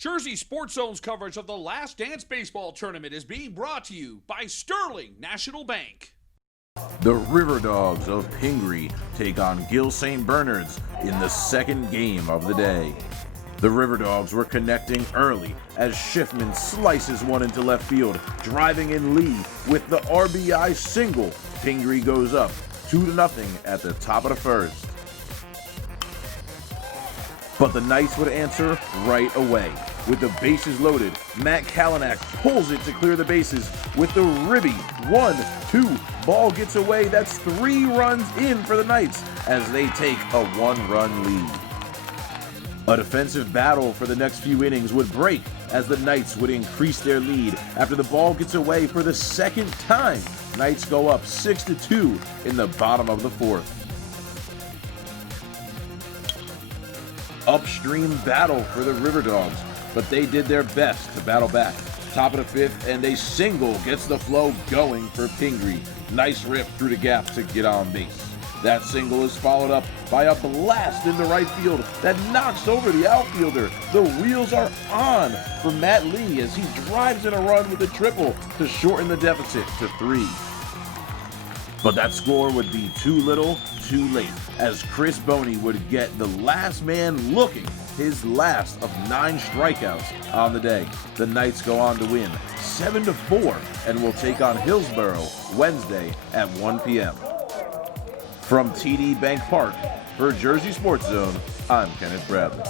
Jersey Sports Zone's coverage of the Last Dance Baseball Tournament is being brought to you by Sterling National Bank. The RiverDogs of Pingry take on Gill St. Bernard's in the second game of the day. The RiverDogs were connecting early as Schiffman slices one into left field, driving in Lee with the RBI single. Pingry goes up 2-0 at the top of the first. But the Knights would answer right away. With the bases loaded, Matt Kalanick pulls it to clear the bases with the ribby 1-2. Ball gets away. That's 3 runs in for the Knights as they take a 1-run lead. A defensive battle for the next few innings would break as the Knights would increase their lead after the ball gets away for the second time. Knights go up 6-2 in the bottom of the fourth. Upstream battle for the RiverDogs, but they did their best to battle back. Top of the fifth, and a single gets the flow going for Pingry. Nice rip through the gap to get on base. That single is followed up by a blast in the right field that knocks over the outfielder. The wheels are on for Matt Lee as he drives in a run with a triple to shorten the deficit to 3. But that score would be too little, too late, as Chris Boney would get the last man looking, his last of 9 strikeouts on the day. The Knights go on to win 7-4 and will take on Hillsborough Wednesday at 1 p.m. From TD Bank Park, for Jersey Sports Zone, I'm Kenneth Bradley.